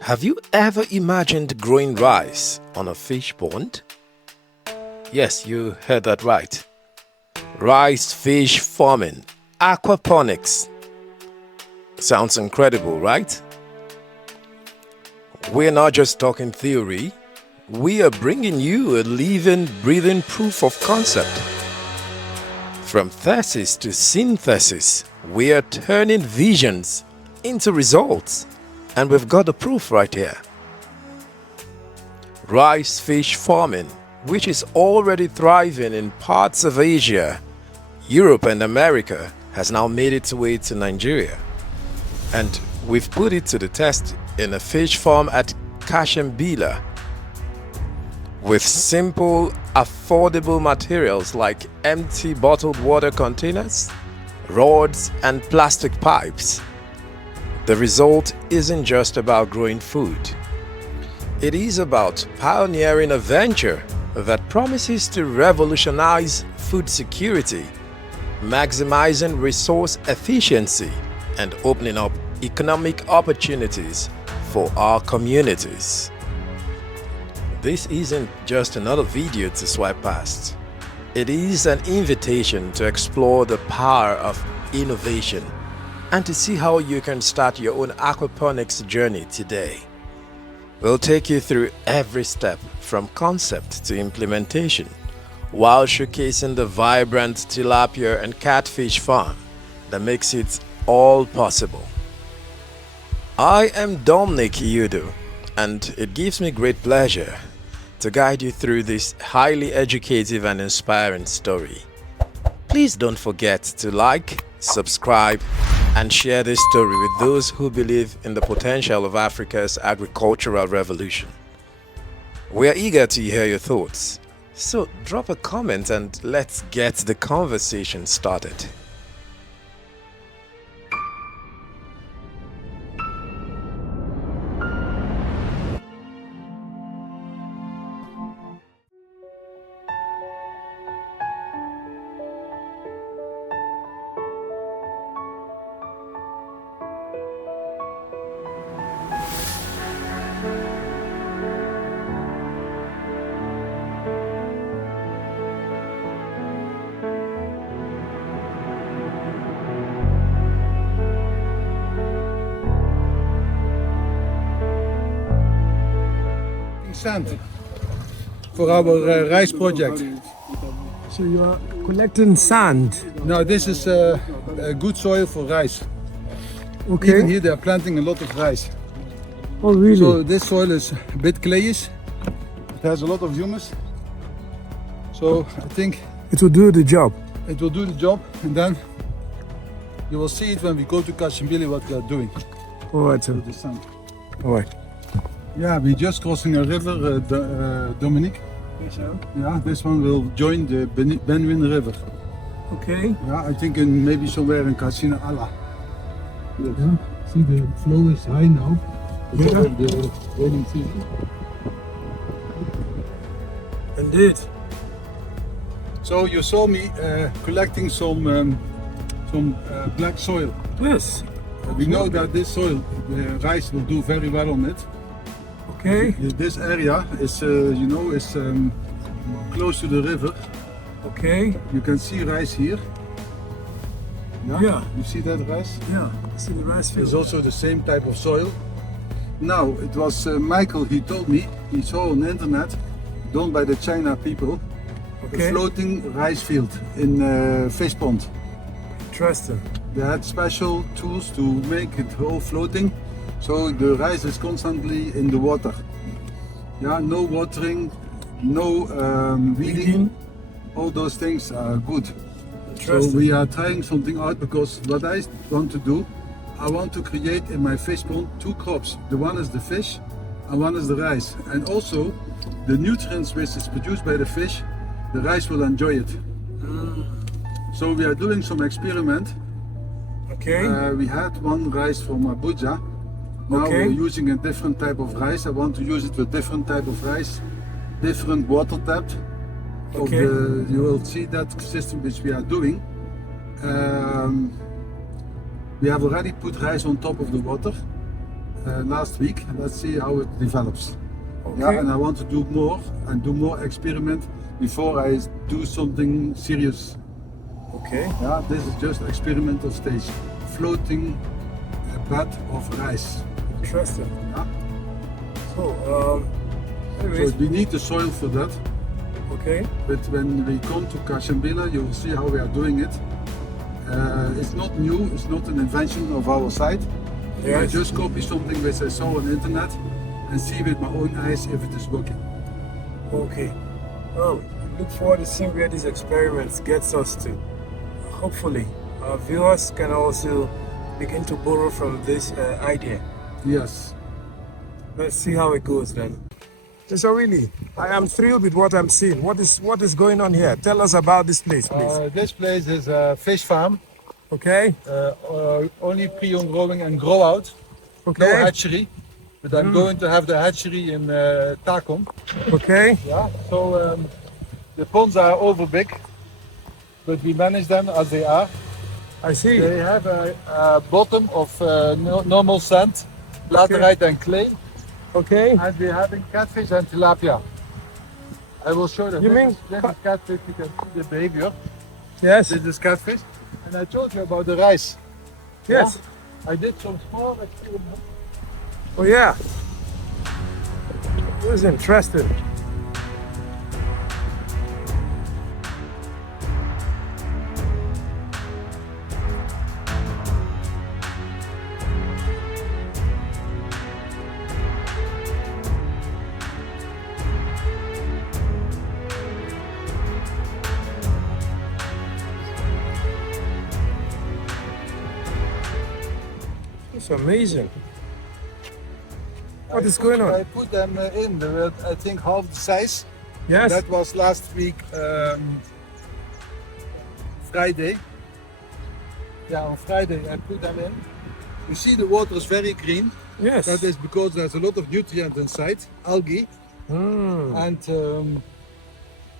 Have you ever imagined growing rice on a fish pond? Yes, you heard that right. Rice fish farming, aquaponics. Sounds incredible, right? We're not just talking theory, we are bringing you a living, breathing proof of concept. From thesis to synthesis, we are turning visions into results. And we've got the proof right here. Rice fish farming, which is already thriving in parts of Asia, Europe and America, has now made its way to Nigeria. And we've put it to the test in a fish farm at Kashimbilla. With simple, affordable materials like empty bottled water containers, rods and plastic pipes. The result isn't just about growing food. It is about pioneering a venture that promises to revolutionize food security, maximizing resource efficiency, and opening up economic opportunities for our communities. This isn't just another video to swipe past. It is an invitation to explore the power of innovation and to see how you can start your own aquaponics journey today. We'll take you through every step from concept to implementation while showcasing the vibrant Tilapia and Catfish farm that makes it all possible. I am Dominic, and it gives me great pleasure to guide you through this highly educative and inspiring story. Please don't forget to like, subscribe, and share this story with those who believe in the potential of Africa's agricultural revolution. We are eager to hear your thoughts, so drop a comment and let's get the conversation started. Sand for our rice project. So you are collecting sand? Now this is a good soil for rice. Okay. Even here they are planting a lot of rice. Oh really? So this soil is a bit clayish. It has a lot of humus. So I think It will do the job. it will do the job, and then you will see it when we go to Kashimbilla what they are doing Alright, sir. with the sand. Alright. Yeah, we're just crossing a river, Dominic. Yeah, this one will join the Benwin River. Okay. Yeah, I think maybe somewhere in Kashimbilla. Yes. Yeah. See, the flow is high now because of the raining season. Indeed. So you saw me collecting some black soil. Yes. We know that this soil, the rice will do very well on it. Okay. This area is, is close to the river. Okay. You can see rice here. Yeah. You see that rice? Yeah. I see the rice It's field. also the same type of soil. Now, it was Michael, he told me, he saw on the internet, done by the China people, Okay. a floating rice field in fish pond. Interesting. They had special tools to make it all floating, so the rice is constantly in the water. Yeah, no watering, no weeding, all those things are good. So Interesting. we are trying something out, because what I want to do, I want to create in my fish pond two crops. The one is the fish and one is the rice. And also the nutrients which is produced by the fish, the rice will enjoy it. So we are doing some experiment. Okay. We had one rice from Abuja. Now Okay. we're using a different type of rice. I want to use it with different type of rice, different water tap. Okay. You will see that system which we are doing. We have already put rice on top of the water. last week. Let's see how it develops. Okay. Yeah, and I want to do more experiment before I do something serious. Okay. Yeah, this is just experimental stage. Floating bed of rice. Interesting. Yeah. So, So anyways, we need the soil for that. okay. But when we come to Kashimbilla, you will see how we are doing it. It's not new, it's not an invention of our side. I Yes. just copy something which I saw on the internet and see with my own eyes if it is working. Okay. Well, look forward to seeing where these experiments gets us to. Hopefully, our viewers can also begin to borrow from this idea. Yes. Let's see how it goes then. So Willy, I am thrilled with what I'm seeing. What is going on here? Tell us about this place, please. This place is a fish farm, Okay. only pre-on growing and grow out. No Okay. hatchery, but I'm going to have the hatchery in Takom. Okay. Yeah, so the ponds are over big, but we manage them as they are. I see. They have a bottom of normal sand, laterite and clay, Okay. and we're having catfish and tilapia. I will show them. You mean this is catfish? You can see the behavior. Yes. This is catfish, and I told you about the rice. Yes. I did some small experiments. Oh yeah. This is interesting. It's amazing. What is going I on? put them in. They were, I think, half the size. Yes. That was last week, Friday. Yeah, on Friday I put them in. You see the water is very green. Yes. That is because there's a lot of nutrient inside, algae, and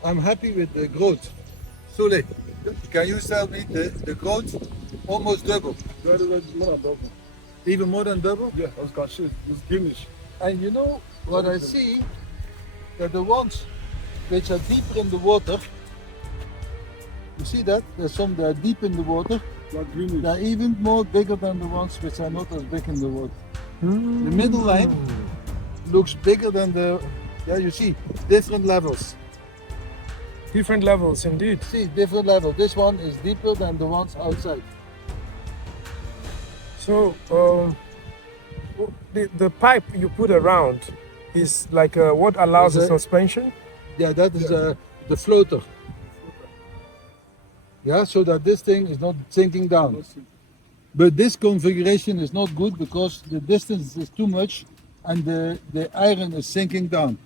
I'm happy with the growth. Sule, can you tell me the growth almost double? Even more than double? Yeah, I was gonna shoot. It was greenish. And you know what I see? That the ones which are deeper in the water, you see that? There's some that are deep in the water. Not greenish. They're even more bigger than the ones which are not as big in the water. The middle line looks bigger than the, yeah, you see, different levels. Different levels indeed. See, different level. This one is deeper than the ones outside. So, the pipe you put around is like what allows the Is it- suspension? Yeah, that is the floater. Yeah, so that this thing is not sinking down. But this configuration is not good because the distance is too much and the iron is sinking down.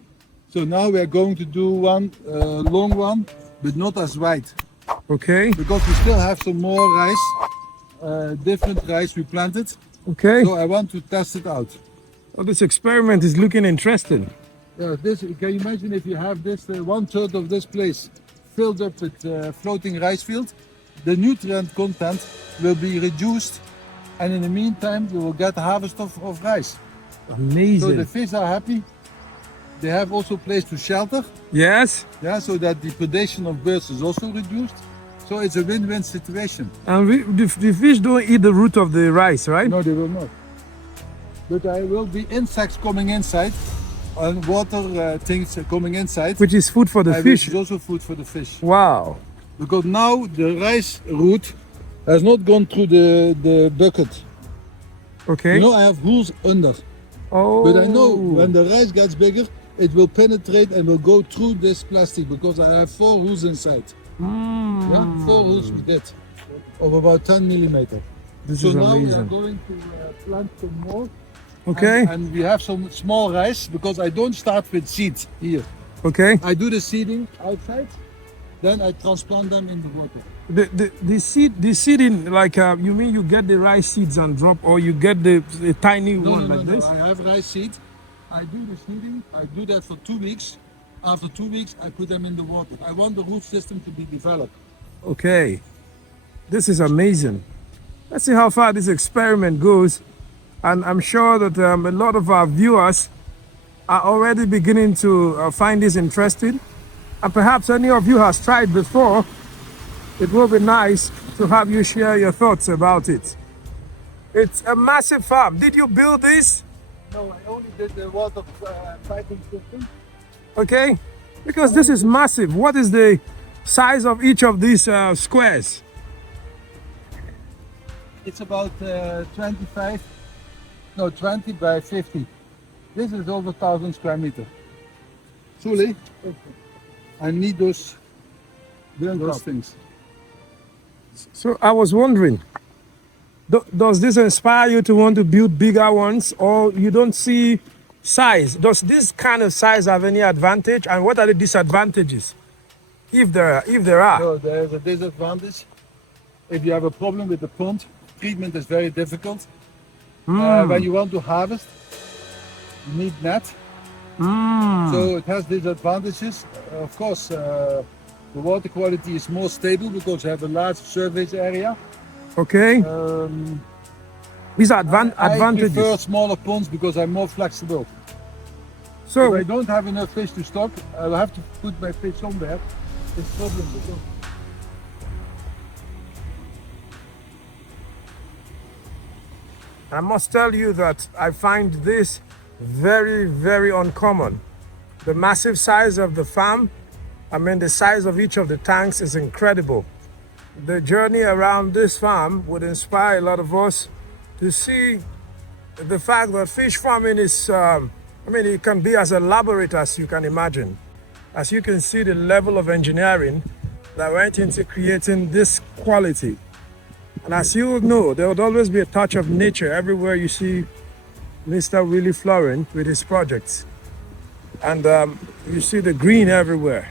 So now we are going to do one long one, but not as wide. Okay. Because we still have some more rice, different rice we planted. Okay. So I want to test it out. Well, this experiment is looking interesting. Yeah, this, can you imagine if you have this, 1/3 of this place filled up with floating rice field, the nutrient content will be reduced, and in the meantime you will get a harvest of rice. So Amazing. the fish are happy. They have also place to shelter, Yes. yeah, so that the predation of birds is also reduced. So it's a win-win situation. And the fish don't eat the root of the rice, right? No, they will not. But there will be insects coming inside, and water things coming inside. Which is food for the Which fish. is also food for the fish. Wow. Because now the rice root has not gone through the bucket. Okay. You know, I have holes under. Oh. But I know when the rice gets bigger, it will penetrate and will go through this plastic because I have 4 holes inside. Yeah, 4 holes with it of about 10 millimeter. This So is now we are amazing. going to plant some more. Okay. And we have some small rice because I don't start with seeds here. Okay. I do the seeding outside, then I transplant them in the water. The seeding, like you mean you get the rice seeds and drop, or you get the tiny one like this? I have rice seed. I do the seeding. I do that for 2 weeks. After 2 weeks, I put them in the water. I want the root system to be developed. Okay. This is amazing. Let's see how far this experiment goes. And I'm sure that a lot of our viewers are already beginning to find this interesting. And perhaps any of you has tried before. It will be nice to have you share your thoughts about it. It's a massive farm. Did you build this? No, I only did the water piping system. Okay, because this is massive. What is the size of each of these squares? It's about 20 by 50. This is over 1,000 square meters. Truly, I need those things. So I was wondering, does this inspire you to want to build bigger ones, or you don't see size? Does this kind of size have any advantage, and what are the disadvantages, if there are? So there's a disadvantage. If you have a problem with the pond, treatment is very difficult. When you want to harvest, you need net. So it has disadvantages. Of course, the water quality is more stable because you have a large surface area. Okay. These are advantages. I prefer smaller ponds because I'm more flexible. So if I don't have enough fish to stock, I'll have to put my fish somewhere. It's a problem. I must tell you that I find this very, very uncommon. The massive size of the farm, I mean the size of each of the tanks is incredible. The journey around this farm would inspire a lot of us to see the fact that fish farming is, it can be as elaborate as you can imagine. As you can see, the level of engineering that went into creating this quality. And as you know, there would always be a touch of nature everywhere you see Mr. Willy Fleuren with his projects. And you see the green everywhere.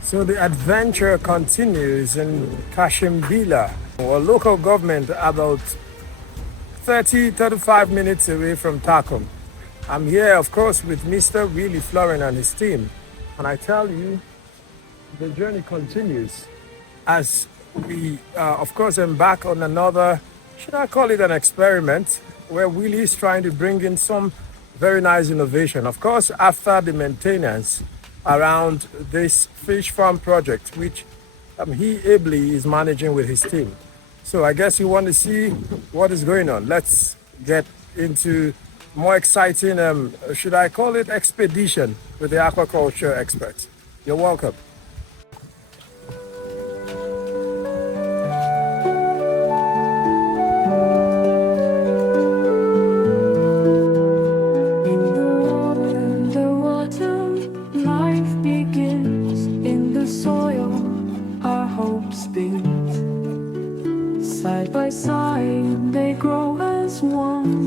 So the adventure continues in Kashimbilla, a local government about 35 minutes away from Takum. I'm here, of course, with Mr. Willy Fleuren and his team. And I tell you, the journey continues as we, of course, embark on another, should I call it an experiment, where Willy is trying to bring in some very nice innovation. Of course, after the maintenance around this fish farm project, which he ably is managing with his team. So I guess you want to see what is going on. Let's get into more exciting, should I call it expedition with the aquaculture experts. You're welcome. Side by side, they grow as one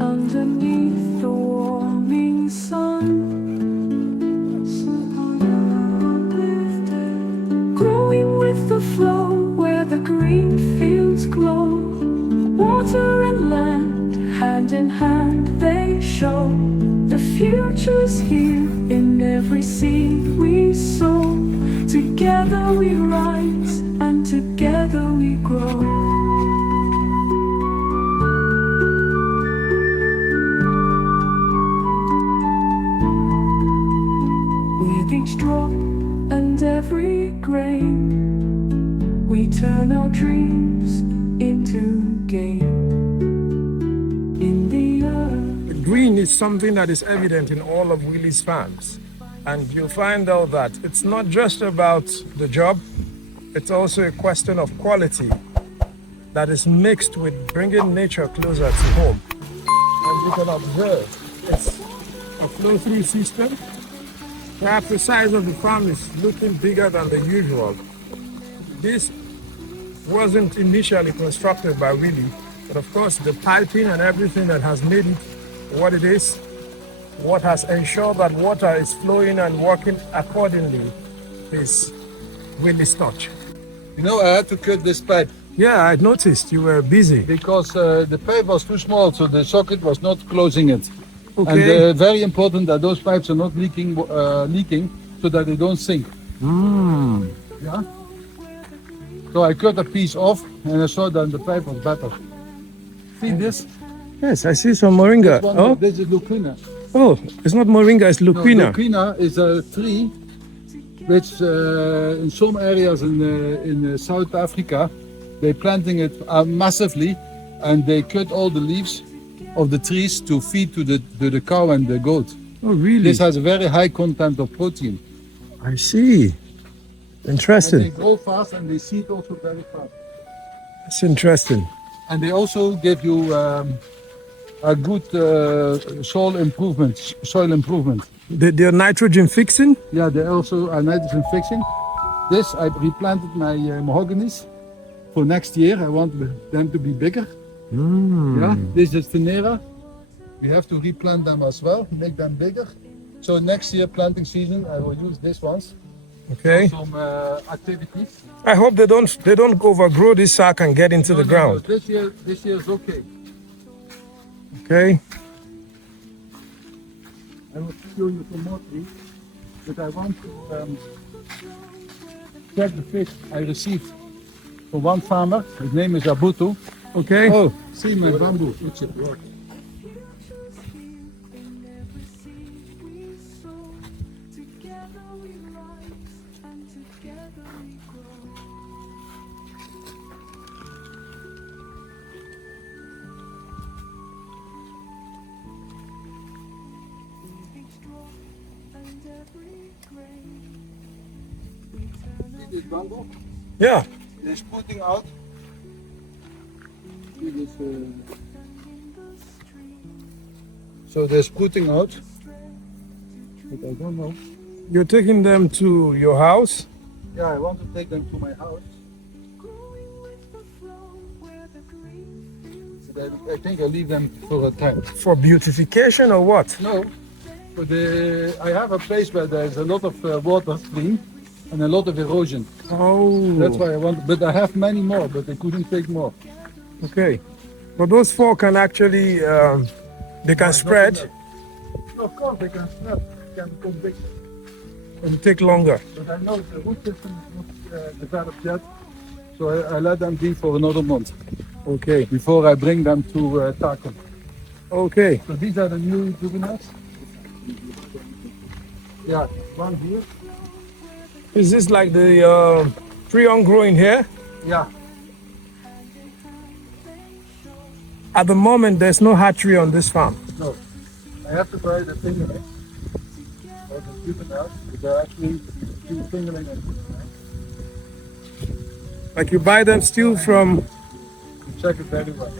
underneath the warming sun. Growing with the flow where the green fields glow. Water and land, hand in hand, they show. The future's here in every seed we sow. Together we rise and together we grow. With each drop and every grain, we turn our dreams into gain. In the earth, The green is something that is evident in all of Willy's farms. And you'll find out that it's not just about the job, it's also a question of quality that is mixed with bringing nature closer to home. And you can observe, it's a flow-through system. Perhaps the size of the farm is looking bigger than the usual. This wasn't initially constructed by Willy. But of course, the piping and everything that has made it what it is, what has ensured that water is flowing and working accordingly, is Willy's touch. You know, I had to cut this pipe Yeah, I noticed you were busy. because the pipe was too small, so the socket was not closing it. Okay. And very important that those pipes are not leaking, so that they don't sink. Yeah. So I cut a piece off, and I saw that the pipe was better. See this? Yes, I see some moringa. Oh, This is Lucina. oh, it's not moringa, it's lupina. Lucina is a tree which in some areas in South Africa, they're planting it massively, and they cut all the leaves of the trees to feed to the cow and the goat. Oh, really? This has a very high content of protein. I see. And they Interesting. grow fast and they seed also very fast. That's interesting. And they also give you a good soil improvement. They're nitrogen fixing? Yeah, they also are nitrogen fixing. This, I replanted my mahoganies for next year. I want them to be bigger. Yeah, this is Tenera. We have to replant them as well, make them bigger. So next year planting season, I will use these ones. Okay. Some activities. I hope they don't overgrow this sack and get into the ground. This year is okay. Okay. I will show you some more trees, but I want to check the fish I received from one farmer. His name is Abutu. Okay. Oh, see my bamboo. Which it works. See this bamboo? Yeah. They're sprouting out. See this, so they're sprouting out. But I don't know. You're taking them to your house? Yeah, I want to take them to my house. But I think I leave them for a time. For beautification or what? No, but I have a place where there's a lot of water stream and a lot of erosion. Oh. That's why I want. But I have many more, but I couldn't take more. Okay. But those four can actually, they can spread Of course, they can spread, can become big. and take longer. But I know the root system is not developed yet, so I let them be for another month Okay. before I bring them to Taken. Okay. So these are the new juveniles. Yeah, one here. Is this like the pre-on-growing here? Yeah, At the moment, there's no hatchery on this farm. no. I have to buy the fingerling or the juveniles, but they're actually two fingerling and juvenile. Like you buy them still from, Check it very well.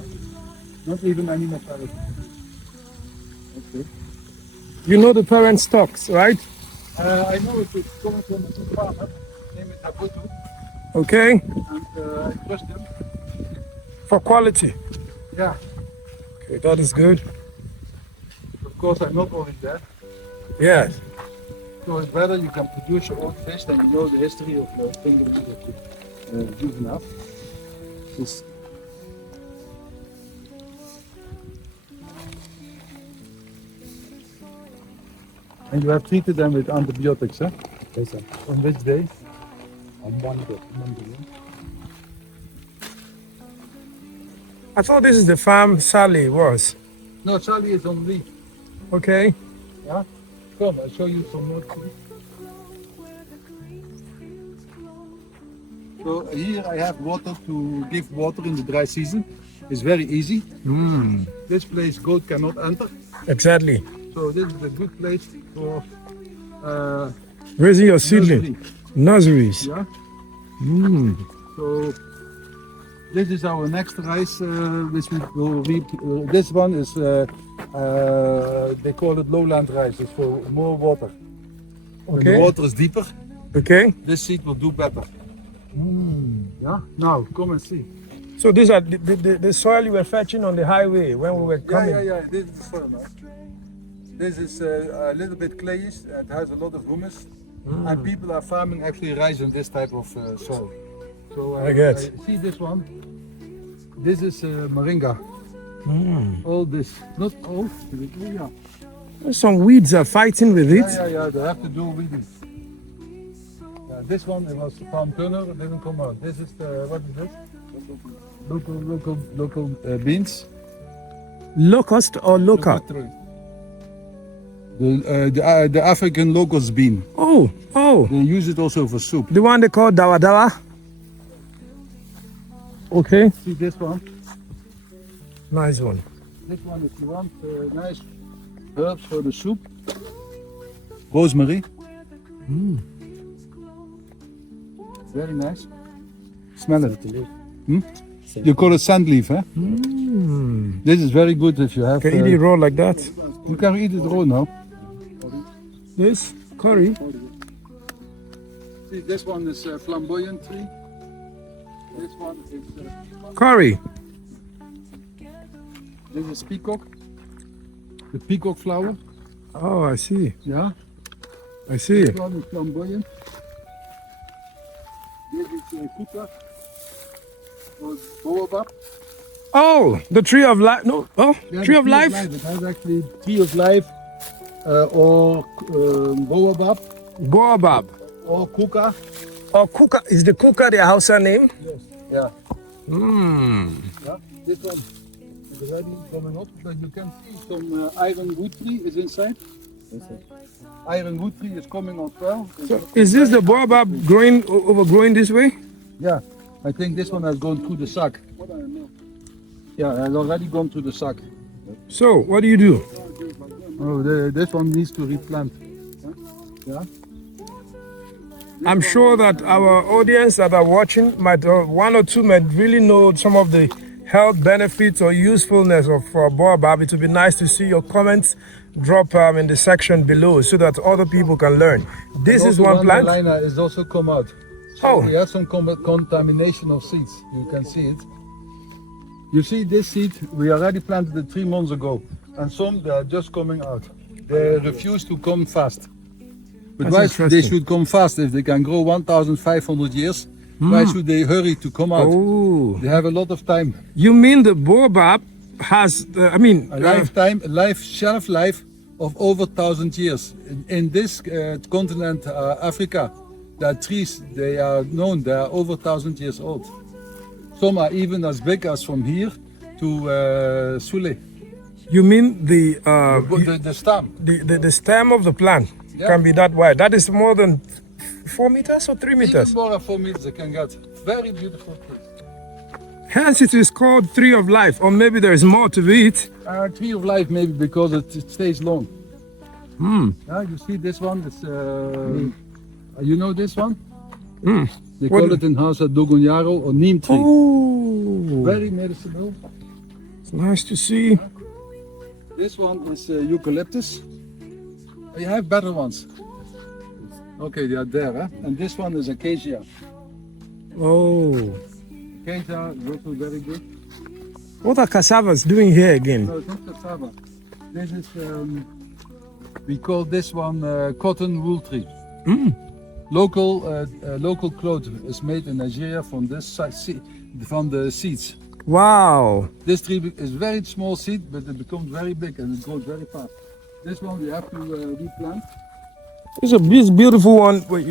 Not even any mortality. Okay. you know the parent stocks, right? I know it's coming from a good farmer. His name is Abutu, Okay. and I trust him. For quality. Yeah, Okay, that is good. of course I'm not always there. Yes. So it's better you can produce your own fish than you know the history of the fingerlings that you juvenile. This. And you have treated them with antibiotics, huh? Yes, sir. On which day? On Monday. I thought this is the farm Sally was. No, Charlie is on leave. Okay. Yeah? Come, I'll show you some more trees. So here I have water to give water in the dry season. It's very easy. This place goat cannot enter. Exactly. So this is a good place for Raising your seedling. nursery. Nurseries. Yeah. So this is our next rice, which we will reap. This one is they call it lowland rice. It's for more water. When the Okay. water is deeper, Okay. this seed will do better. Yeah. Now come and see. So these are the soil you were fetching on the highway when we were coming. Yeah. This is the soil. Huh? This is a little bit clayish. It has a lot of humus, and people are farming actually rice on this type of soil. So I get. See this one. This is moringa. All this, not all. Yeah. Some weeds are fighting with it. Yeah. They have to do with it. This one it was palm kernel. It didn't come out. This is what is this? Local beans. Locust or local? The African locust bean. Oh. They use it also for soup. The one they call dawa dawa. Okay. See this one? Nice one. This one, if you want nice herbs for the soup. Rosemary. Very nice. Smell it. You call it sand leaf, huh? This is very good if you have. Can you eat it raw like that? You can eat it raw now. This curry. See, this one is flamboyant tree. This one is. Curry. This is peacock. The peacock flower. Oh, I see. Yeah. I see. This one is flamboyant. This is kuka. Or baobab. Oh, the tree of life. No. Oh, Yeah, tree the of life. It has actually tree of life, or baobab, Baobab. or kuka. Oh, kuka. Is the kuka the Hausa name? Yes. Yeah. Yeah. This one is already coming up, but you can see some iron wood tree is inside. Iron wood tree is coming on well. So is this the baobab growing overgrowing this way? Yeah, I think this one has gone through the sack. Yeah, it has already gone through the sack. So what do you do? Oh, this one needs to replant. Yeah. I'm sure that our audience that are watching might, one or two might really know some of the health benefits or usefulness of baobab. It would be nice to see your comments drop in the section below so that other people can learn. This is one plant. Liner is also come out. So Oh. we have some contamination of seeds. You can see it. You see this seed, we already planted it 3 months ago, and some they are just coming out. They refuse to come fast. But That's why interesting. they should come fast if they can grow 1,500 years? Why should they hurry to come out? Oh, They have a lot of time. you mean the baobab has, A life shelf life of over 1,000 years. In this continent, Africa, there are trees, they are known, they are over 1,000 years old. Some are even as big as from here to Sule. you mean the The stem. the stem of the plant Yeah. can be that wide. That is more than 4 meters or 3 Even meters. more than 4 meters they can get. Very beautiful tree. Hence it is called tree of life, or maybe there is more to it. Tree of life maybe because it stays long. Yeah, you see this one, it's, you know this one? They What call is- it in Hausa Dogonjaro or neem tree. Oh, Very medicinal. it's nice to see. This one is eucalyptus. You have better ones. Okay, they are there. Huh? And this one is acacia. Oh, Acacia is also very good. what are cassavas doing here again? No, it's not cassava. This is, we call this one cotton wool tree. Local cloth is made in Nigeria from from the seeds. Wow. This tree is very small seed, but it becomes very big and it grows very fast. This one we have to replant. This beautiful one. Wait,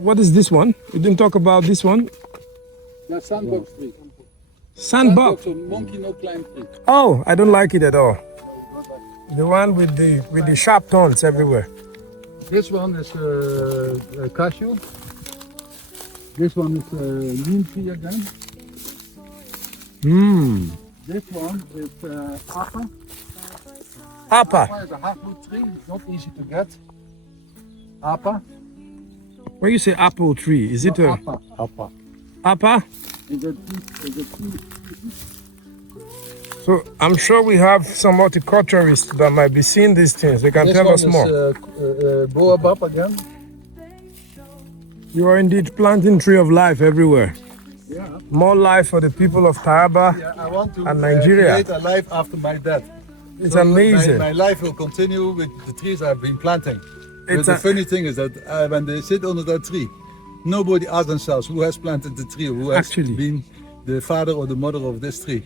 what is this one? We didn't talk about this one. That's sandbox tree. Sandbug. Sandbox or monkey no climb tree. Oh, I don't like it at all. The one with the sharp thorns everywhere. This one is cashew. This one is neem tree again. This one is appa. Appa. Appa is a hardwood tree. It's not easy to get. Appa. When you say apple tree, is it a Appa. appa? Is a tree. So I'm sure we have some horticulturists that might be seeing these things. They can This tell one us is more. baobab again. You are indeed planting tree of life everywhere. Yeah. More life for the people of Taraba. Yeah, I want to And Nigeria. create a life after my death. It's So amazing. My life will continue with the trees I've been planting. But It's the a- funny thing is that when they sit under that tree, nobody asks themselves who has planted the tree, or who has Actually. been the father or the mother of this tree.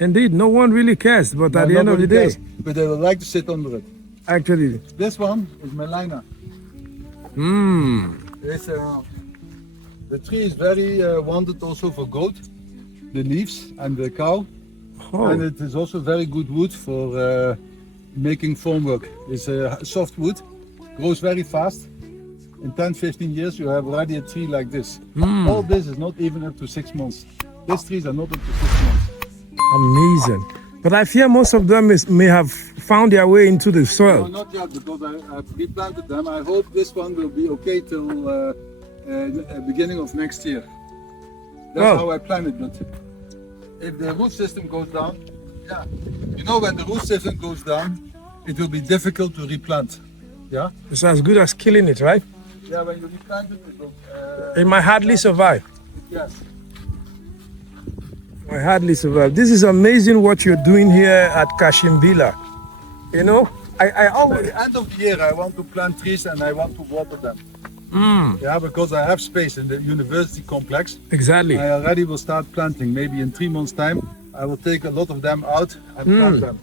Indeed, no one really cares, but at the end of the Nobody day, cares, but they would like to sit under it. actually, This one is Melina. It's, the tree is very wanted also for goat, the leaves and the cow. oh, And it is also very good wood for making formwork. It's a soft wood, grows very fast. In 10-15 years you have already a tree like this. All this is not even up to 6 months. These trees are not up to 6 months. amazing. But I fear most of them may have found their way into the No, soil. not yet, because I've replanted them. I hope this one will be okay till beginning of next year. That's Oh. how I plan it. But if the root system goes down, yeah, you know, when the root system goes down, it will be difficult to replant. Yeah, It's as good as killing it, right? yeah. When you replant it, it will. It might hardly survive. Yes. I hardly survive. This is amazing what you're doing here at Kashimbilla. You know, I By always, the end of the year, I want to plant trees and I want to water them. Yeah, because I have space in the university complex. exactly. I already will start planting. Maybe in 3 months' time, I will take a lot of them out and plant them.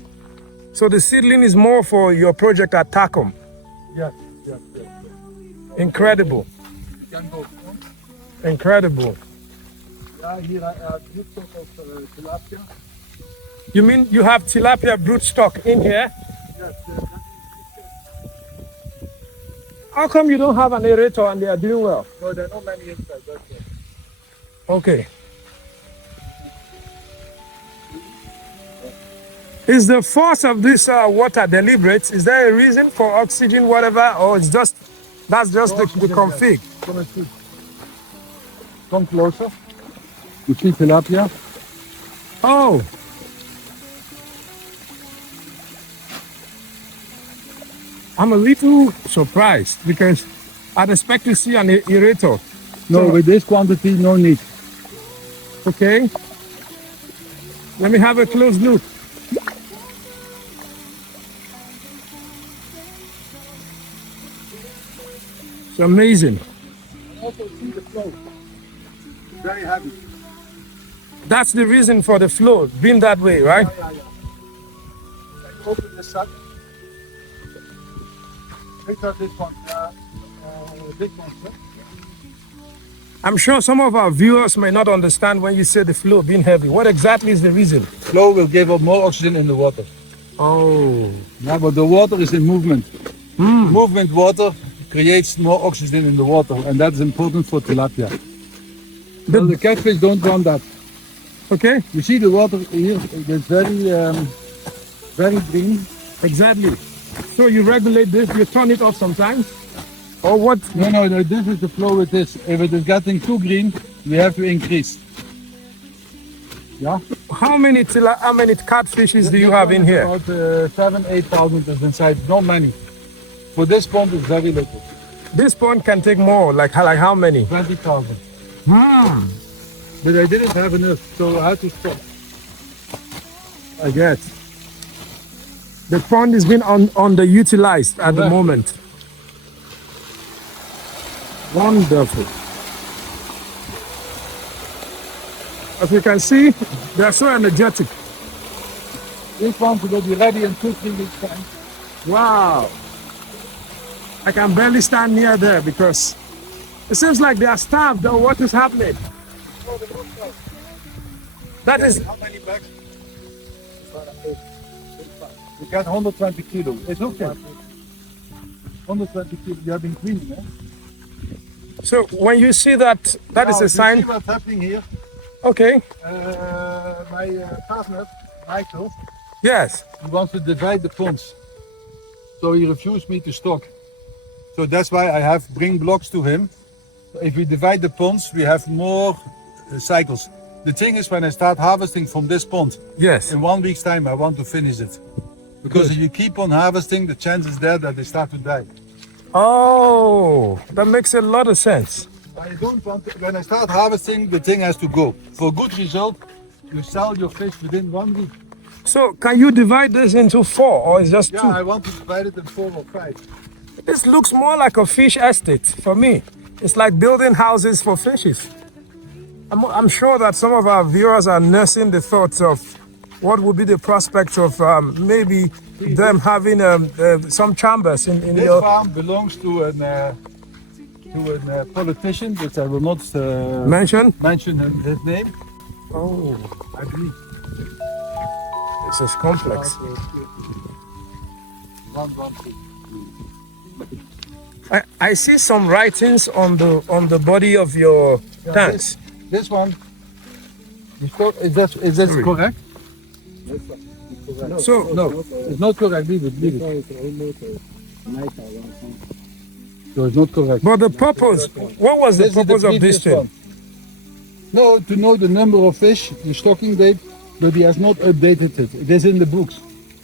So the seedling is more for your project at Takom. Yes, yes, yes. Incredible, You can go. incredible. Yeah, here I have this sort of tilapia. You mean you have tilapia broodstock in here? Yes, How come you don't have an aerator and they are doing well? no, there are not many inside. That's it. Okay. Is the force of this water deliberate? Is there a reason for oxygen, whatever, or it's just that's just the config? Come and see. Come closer. You see tilapia? Oh, I'm a little surprised because I'd expect to see an aerator. No, So- with this quantity, no need. Okay. Let me have a close look. It's amazing. Also see the flow. Very heavy. That's the reason for the flow being that way, right? Yeah, yeah. Open this up. Pick up this one. Big one. Sir. I'm sure some of our viewers may not understand when you say the flow being heavy. What exactly is the reason? Flow will give up more oxygen in the water. Oh, Yeah, but the water is in movement. Movement water creates more oxygen in the water, and that's important for tilapia. The catfish don't want that. okay, You see the water here, it's very green. exactly. So you regulate this, you turn it off sometimes? Or what? No, this is the flow with this. If it is getting too green, we have to increase. Yeah? How many catfishes do you have in here? About 7,000-8,000 is inside, not many. For this pond, it's very little. This pond can take more, like how many? 20,000. Hmm, But I didn't have enough, so I had to stop. I get. The pond is being underutilized at the Correct. moment. Wonderful. As you can see, they are so energetic. This pond will be ready in 2-3 weeks time. Wow. I can barely stand near there because it seems like they are starved or what is happening. That is, How many bags? You get 120 kilo. It's okay. 120 kilo. You have been cleaning, eh? so when you see that, that is Now, a you sign. See what's happening here? Okay, My partner, Michael, yes. he wants to divide the ponds. So he refused me to stock. So that's why I have bring blocks to him. If we divide the ponds, we have more cycles. The thing is, when I start harvesting from this pond, Yes. in 1 week's time, I want to finish it. Because if you keep on harvesting, the chance is there that they start to die. Oh, that makes a lot of sense. I don't want to, when I start harvesting, the thing has to go. For good result, you sell your fish within 1 week. So can you divide this into 4 or it's just 2? Yeah, I want to divide it in 4 or 5. This looks more like a fish estate for me. It's like building houses for fishes. I'm sure that some of our viewers are nursing the thoughts of what would be the prospect of maybe them having some chambers in This your farm belongs to a politician, which I will not mansion. mention his name. Oh, I believe. this is complex. I see some writings on the body of your tanks. This one, is that correct? So No, it's not correct. Leave it. So it's not correct. but the purpose, what was the This is purpose of this previous thing? one. No, to know the number of fish, the stocking date, but he has not updated it. It is in the books.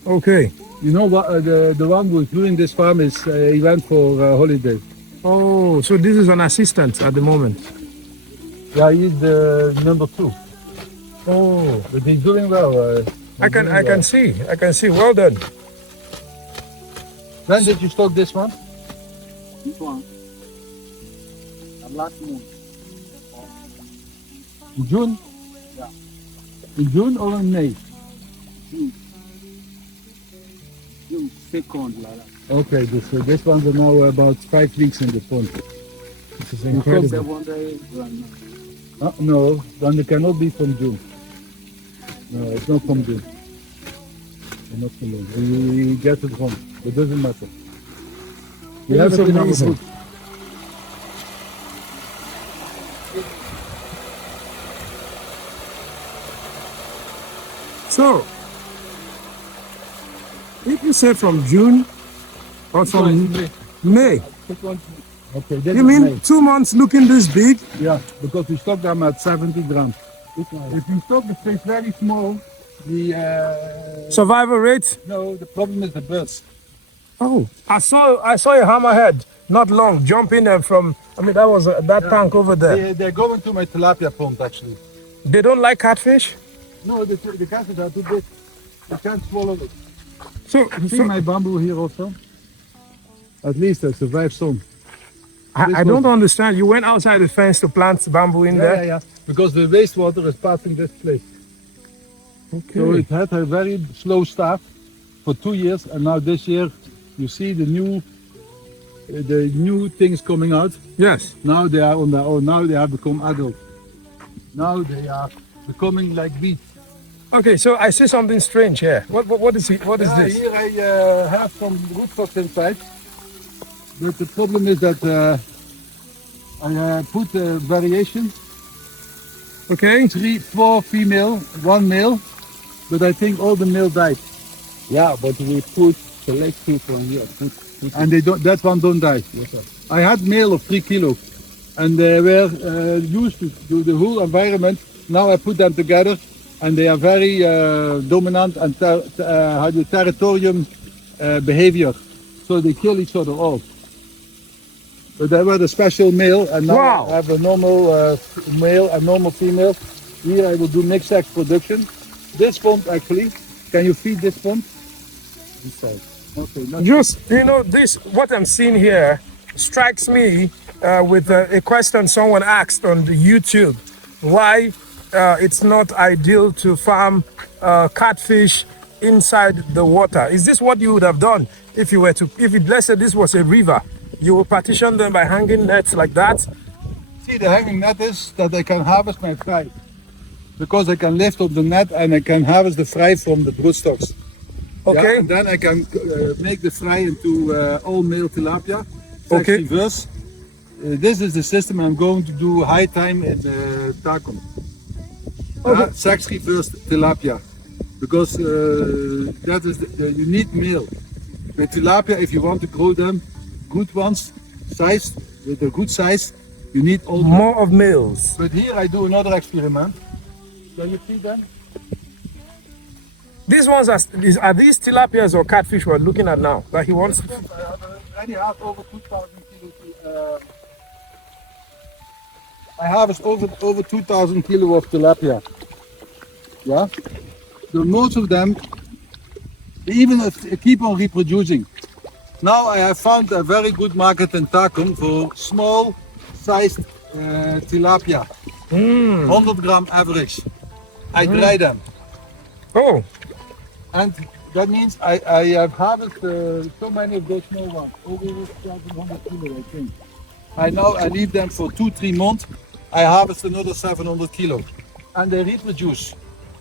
Okay. You know what? The one who's doing this farm is he went for holiday. Oh, so this is an assistant at the moment. Yeah, he's the number 2, Oh, but he's doing well. I can see. Well done. When did you stock this one? This one. Last month. In June? Yeah. In June or in May? June 2nd, like that. Okay, this one's now about 5 weeks in the pond. This is The incredible. one day run. No, then it cannot be from June. No, it's not from June. It's not from June. We get it wrong. It doesn't matter. We have This it is in our amazing. book. So, if you say from June or from May, Okay, this you is mean May. 2 months looking this big? Yeah, because we stock them at 70 grams. This one. If you stock the fish very small, the Survival rate? no, the problem is the birds. Oh, I saw a hammerhead not long jumping from. I mean, that was that tank over there. They're going to my tilapia pond actually. They don't like catfish. No, the catfish are too big. They can't swallow it. So, See my bamboo here also? At least I survived some. I don't understand. You went outside the fence to plant bamboo in there. Yeah. Because the wastewater is passing this place. Okay. So it had a very slow start for 2 years, and now this year you see the new things coming out. Yes. Now they are on their own. Now they have become adult. Now they are becoming like wheat. Okay. So I see something strange here. What is it? What is this? Here I have some rootstocks inside, but the problem is that I put a variation. Okay. 3, 4 female, 1 male, but I think all the male died, Yeah, but we put selective from here. Put and they don't. That one don't die. yes, sir. I had male of 3 kilo, and they were used to do the whole environment. Now I put them together, and they are very dominant and territorium behavior. So they kill each other off. But I had a special male, and now Wow. I have a normal male and normal female. Here I will do mixed sex production. This pond actually, can you feed this pond? This side. Okay. Just this. What I'm seeing here strikes me with a question someone asked on the YouTube. Why it's not ideal to farm catfish inside the water? Is this what you would have done if you were to? Let's say this was a river, you will partition them by hanging nets like that. See, the hanging net is that I can harvest my fry. Because I can lift up the net and I can harvest the fry from the broodstocks. Okay. Yeah, and then I can make the fry into all male tilapia. Sex Okay. reverse. This is the system I'm going to do high time in Takom. Okay. Sex reverse tilapia. Because that is you need male. With tilapia, if you want to grow them, good ones, sized, with a good size, you need all male. More of males. But here I do another experiment. Can you see them? These ones are these tilapias or catfish we're looking at now that he wants? I already have over 2,000 kilos I harvest over 2,000 kilo of tilapia. Yeah. So most of them, even keep on reproducing. Now I have found a very good market in Takum for small sized tilapia. 100 gram average. I dry them. Oh, And that means I have harvested so many of those small ones, over 700 kilo I think. I leave them for 2-3 months. I harvest another 700 kilo. And they reproduce.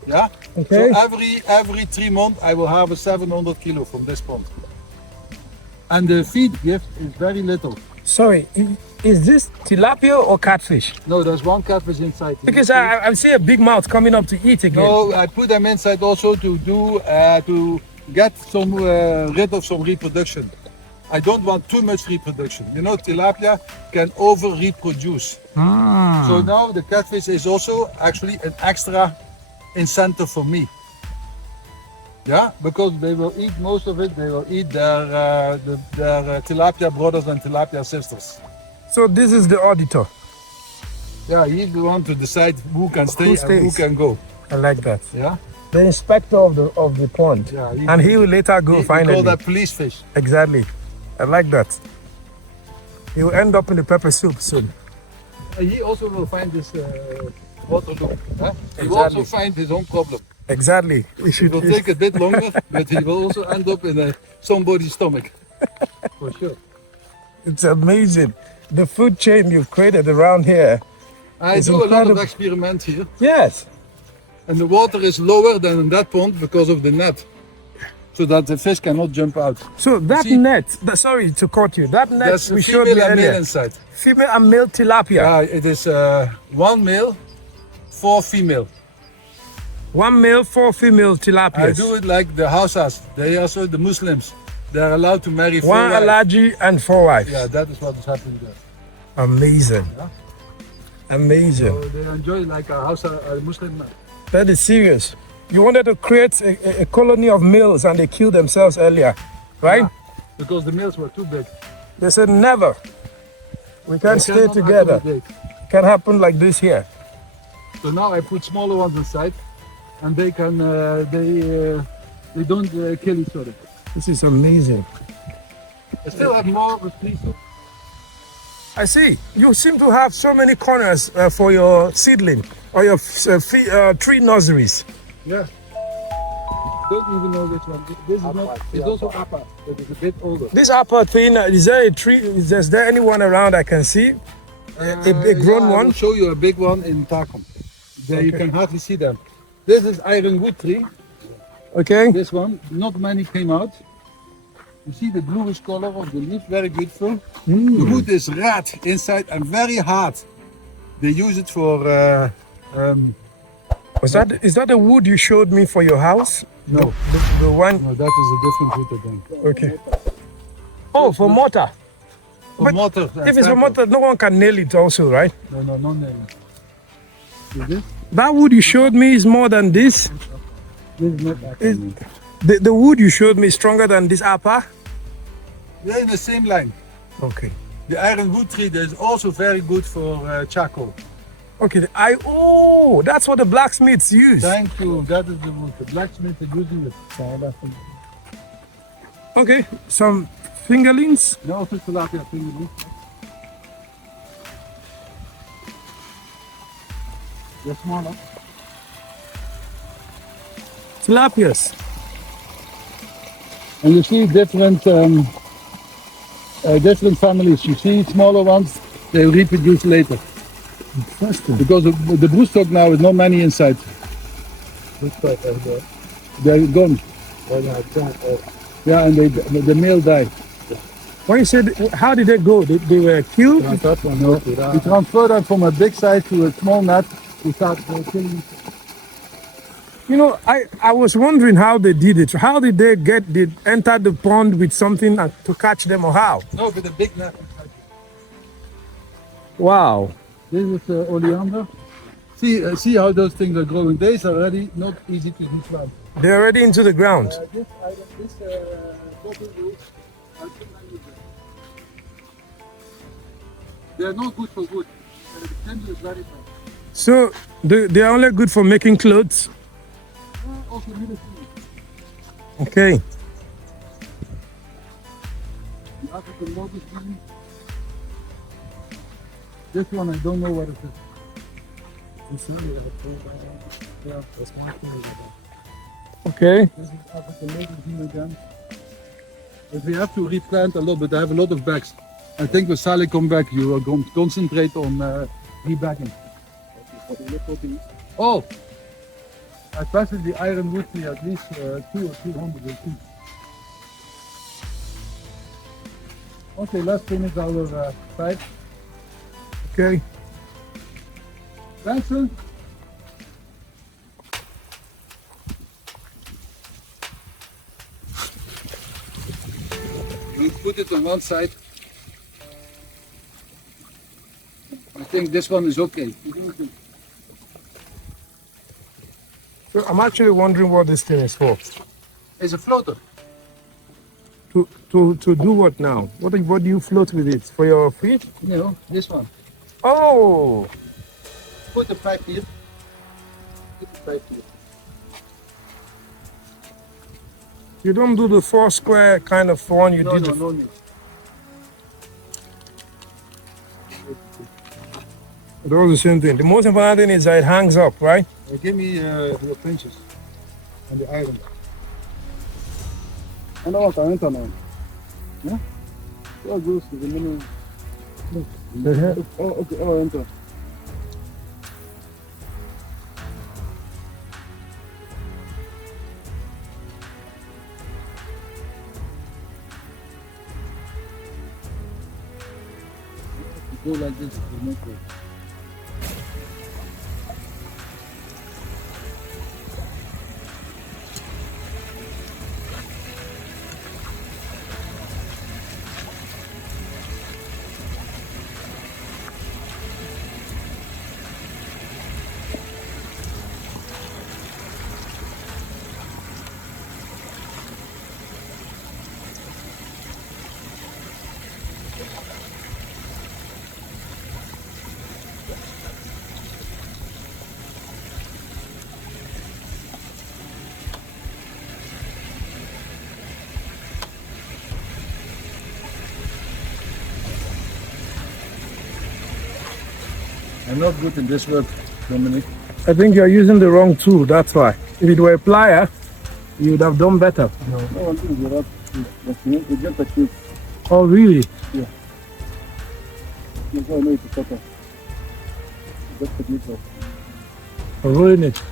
Yeah? Okay. So every 3 months I will harvest 700 kilo from this pond. And the feed gift is very little. sorry. Is this tilapia or catfish? No, there's one catfish inside. Because I see a big mouth coming up to eat again. No, I put them inside also to get some rid of some reproduction. I don't want too much reproduction. You know, tilapia can over reproduce. So now the catfish is also actually an extra incentive for me. Yeah, because they will eat most of it. They will eat their tilapia brothers and tilapia sisters. So this is the auditor. Yeah, he's the one to decide who can stay and who stays. can go. I like that. Yeah, The inspector of the pond. Yeah, and he will later go we finally. call that police fish. Exactly. I like that. He will end up in the pepper soup soon. He also will find this water loop. Huh? He will Exactly. also find his own problem. Exactly. He It will take a bit longer, but he will also end up in somebody's stomach. For sure. It's amazing. The food chain you've created around here. I It's do a lot incredible. of experiments here. Yes. And the water is lower than in that pond because of the net. So that the fish cannot jump out. So that See? net, sorry to cut you, that net There's we a showed me female and male earlier. inside. Female and male tilapia. Yeah, it is 1 male, 4 female. 1 male, 4 female I tilapias. do it like the Hausas. They also the Muslims. They're allowed to marry 4 1 wives. alaji and 4 wives. Yeah, that is what is happening there. Amazing. Yeah. Amazing. So they enjoy like a Hausa, a Muslim man. That is serious. You wanted to create a colony of males and they killed themselves earlier, right? Yeah, because the males were too big. They said never. We can't They stay cannot together. accommodate. Can happen like this here. So now I put smaller ones inside, and they can they don't kill each other. This is amazing. I still have more with these. I see. You seem to have so many corners for your seedling or your tree nurseries. Yeah. Don't even know which one. This is not. It's also Appa, but it's a bit older. This upper thing, is there a tree? Is there anyone around I can see? A grown I will one? show you a big one in Takum. There you can hardly see them. This is ironwood tree. Okay. This one, not many came out. You see the bluish color of the leaf, very beautiful. The wood is red inside and very hard. They use it for. Is that the wood you showed me for your house? No, The one? no, that is a different wood again. Okay. Oh, for mortar. For But mortar. If it's for mortar, no one can nail it also, right? No, no, no name. Is this? That wood you showed me is more than this. This is not that. Is, the wood you showed me is stronger than this upper? They're in the same line. Okay. The ironwood tree that is also very good for charcoal. Okay, that's what the blacksmiths use. Thank you. That is the wood. The blacksmith is using it. Okay, some fingerlings. No, it's tilapia fingerling. They're smaller. Tilapias. And you see different different families. You see smaller ones, they reproduce later. Interesting. Because the broodstock now is not many inside. They're gone. Yeah, and the male died. When you said, how did they go? They were killed? No. We transferred them from a big size to a small net. We start killing. You know, I was wondering how they did it. How did they enter the pond with something to catch them or how? No, with a big net. Wow. This is oleander. See how those things are growing. These are already not easy to plant. They're already into the ground. This bottle roots are too many of them. They are not good for wood. The candle is very fast. So they're only good for making clothes. Also medicine. Okay. The African lotus lily. This one I don't know what it is. Yeah, that's one thing. Okay. This is African lotus lily again. But we have to replant a lot, but I have a lot of bags. I think when Sally come back, you are going to concentrate on rebagging. Oh! I passed the iron wood here at least 2 or 300 feet. Okay, let's finish our pipe. Okay. Pencil. We put it on one side. I think this one is okay. So I'm actually wondering what this thing is for. It's a floater. To do what now? What do you float with it? For your feet? You know, this one. Oh! Put the pipe here. Put the pipe here. You don't do the 4 square kind of one you No, did. no, no need. Those are the same thing. The most important thing is that it hangs up, right? Give me your pinches and the iron. I know what I enter now. Yeah? Oh, goes to the minimum. Oh, okay. Oh, enter. Go like this, it will not go. I'm not good in this work, Dominic. I think you're using the wrong tool, that's why. If it were a plier, you would have done better. No, I think you're not. It's just a tube. Oh, really? Yeah. That's why I need to cut off. Just a tube. Rolling it.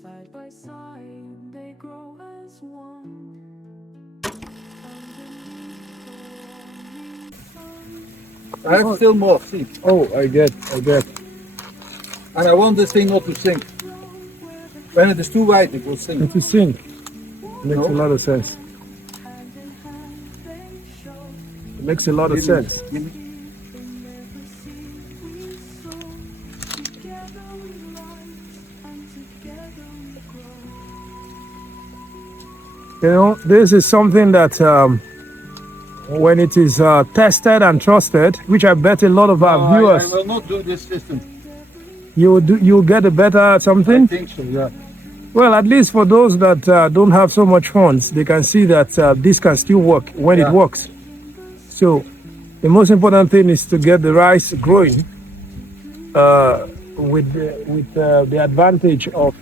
Side by side, they grow as one. I have still more, see. Oh, I get. And I want this thing not to sink. When it is too wide, it will sink. And to sink makes No. a lot of sense. It makes a lot of sense. You know, this is something that when it is tested and trusted, which I bet a lot of our I viewers, will not do this system. you'll get a better I something. think so, yeah. Well, at least for those that don't have so much funds, they can see that this can still work when it works. So the most important thing is to get the rice growing with the advantage of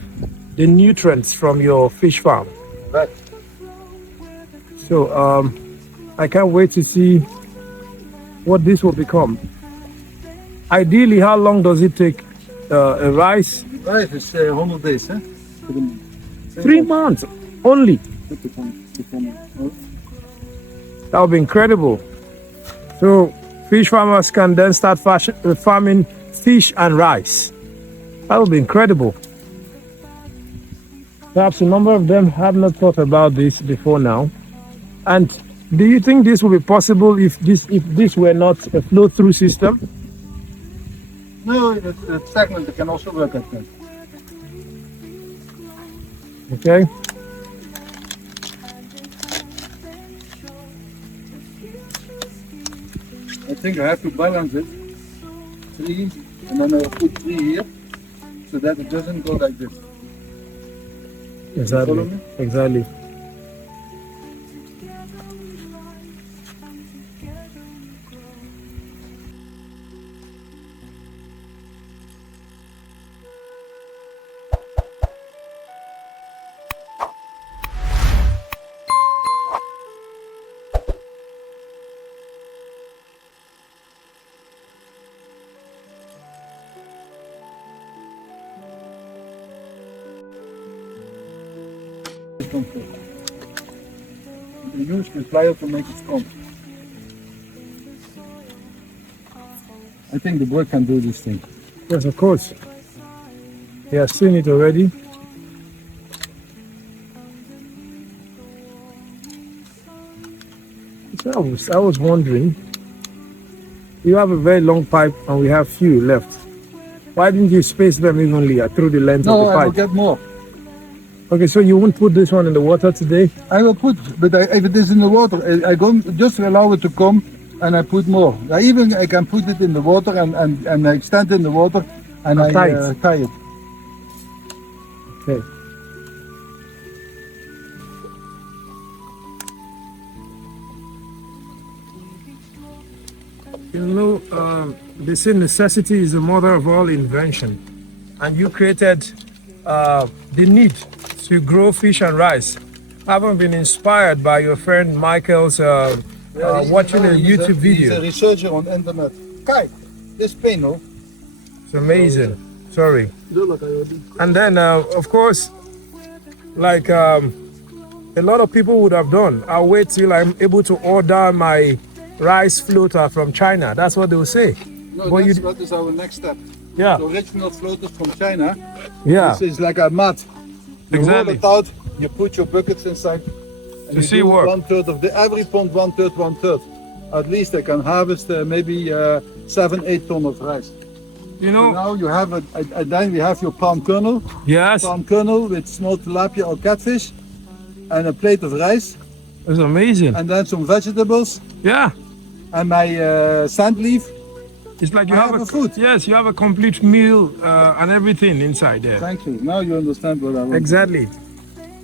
the nutrients from your fish farm. Right. So I can't wait to see what this will become. Ideally, how long does it take a rice? Right, it's 100 days, huh? 3 months only. That would be incredible. So fish farmers can then start farming fish and rice. That would be incredible. Perhaps a number of them have not thought about this before now. And do you think this will be possible if this were not a flow-through system? No, it's stagnant. It can also work like that. Okay. I think I have to balance it. 3, and then I'll put 3 here, so that it doesn't go like this. Exactly. Follow me? Exactly. You use the plier to make it strong. I think the boy can do this thing. Yes, of course. He has seen it already. So I was wondering, you have a very long pipe and we have few left. Why didn't you space them evenly through the length of the No, I will pipe? get more. Okay, so you won't put this one in the water today? I will put, but if it is in the water, I go just allow it to come, and I put more. I can put it in the water and I extend in the water and I tie it. tie it. Okay. You know, they say necessity is the mother of all invention, and you created the need to grow fish and rice. Haven't been inspired by your friend Michael's watching a YouTube He's video. a researcher on internet. Kijk, this pain, no? It's amazing. Sorry. And then, of course, like a lot of people would have done, I'll wait till I'm able to order my rice floater from China. That's what they will say. No, But that's you- what is our next step. Yeah. The original floaters from China. Yeah. This is like a mat. You Exactly. roll it out, you put your buckets inside. And To you see do work. 1/3 of every pond, 1/3, 1/3. At least I can harvest maybe 7, 8 tons of rice. You So know, now you have then we have your palm kernel. yes, Palm kernel with small tilapia or catfish. And a plate of rice. it's amazing. And then some vegetables. Yeah. And my sand leaf. It's like you I have have a a food. Yes, you have a complete meal and everything inside there. Thank you. Now you understand what I want. Exactly.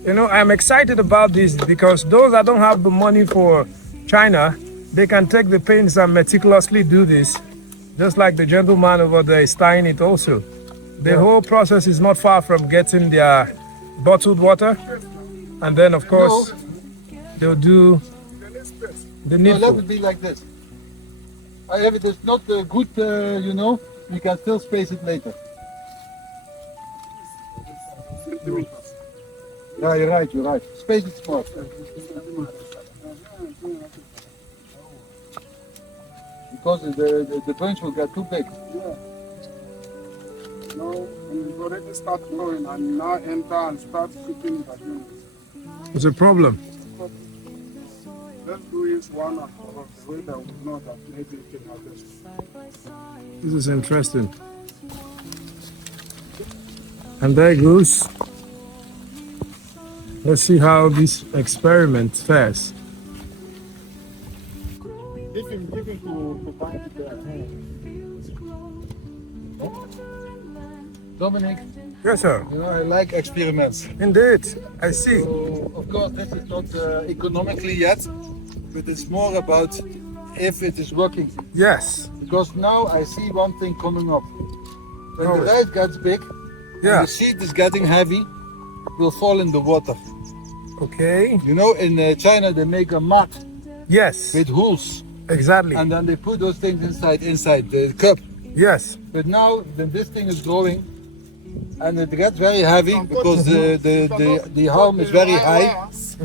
You know, I'm excited about this because those that don't have the money for China, they can take the pains and meticulously do this, just like the gentleman over there is tying it also. The whole process is not far from getting their bottled water, and then of course they'll do the No, let needful. it be like this. If it is not good, you know, we can still space it later. Yeah, you're right, you're right. Space it small. Because the bunch will get too big. No, we've already started growing and now enter and start cooking it again. It's a problem. Let's do it one after all, the way that we know that maybe we can harvest. This is interesting. And there it goes. Let's see how this experiment fares. Give him to find it there. Dominic, Yes, sir. you know, I like experiments. Indeed, I see. So, of course, this is not economically yet, but it's more about if it is working. Yes. Because now I see one thing coming up. When Oh. the rice gets big, Yeah. and the seed is getting heavy, will fall in the water. Okay. You know, in China they make a mat Yes. with holes, Exactly. and then they put those things inside the cup. Yes. But now then this thing is growing, and it gets very heavy because the harm is very high.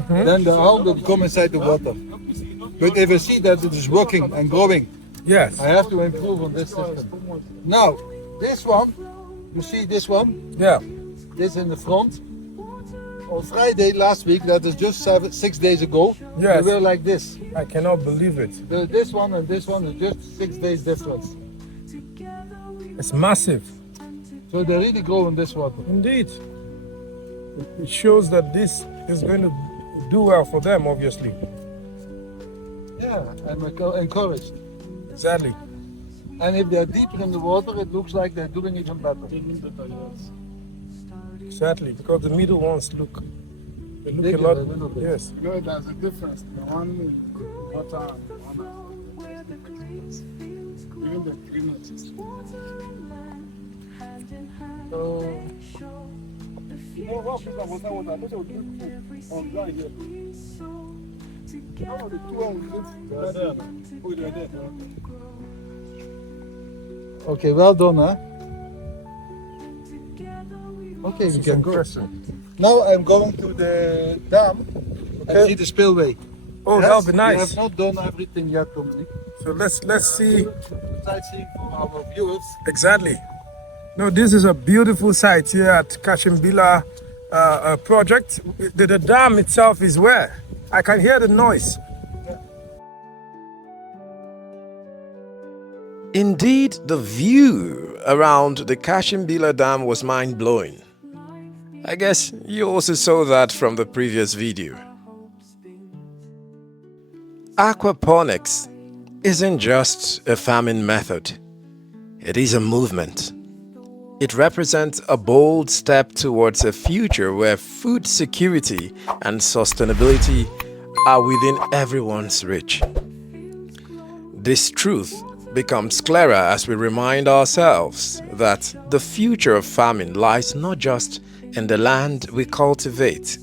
Then the harm will come inside the water. But if I see that it is working and growing, Yes. I have to improve on this system. Now, this one, you see this one? Yeah. This in the front. On Friday last week, that is just 6 days ago, Yes. they were like this. I cannot believe it. This one and this one is just 6 days difference. It's massive. So they're really growing this water. Indeed. It shows that this is going to do well for them, obviously. Yeah, I'm encouraged. Exactly. And if they're deeper in the water, it looks like they're doing even better. Exactly, because the middle ones they look Bigger, a lot. a little bit. Yes. You know, there's a difference. The one water and the one even the cleaners. So, No, what people want to water, they should do on ground here. How are the two on this? Oh, they're there. okay, well done, huh? Okay, we It's can go. impressive. Now I'm going to the dam and see the spillway. Oh, Yes, that'll be We nice. have not done everything yet, Dominic. So let's see. Sightseeing for our viewers. Exactly. No, this is a beautiful site here at Kashimbilla project. The dam itself is where? I can hear the noise. Indeed, the view around the Kashimbilla Dam was mind-blowing. I guess you also saw that from the previous video. Aquaponics isn't just a farming method. It is a movement. It represents a bold step towards a future where food security and sustainability are within everyone's reach. This truth becomes clearer as we remind ourselves that the future of farming lies not just in the land we cultivate,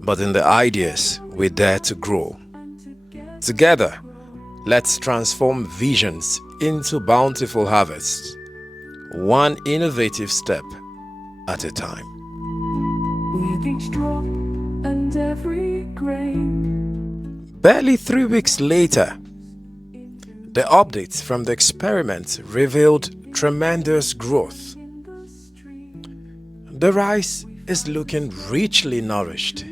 but in the ideas we dare to grow. Together, let's transform visions into bountiful harvests, one innovative step at a time. With each drop and every grain. Barely 3 weeks later, the updates from the experiment revealed tremendous growth. The rice is looking richly nourished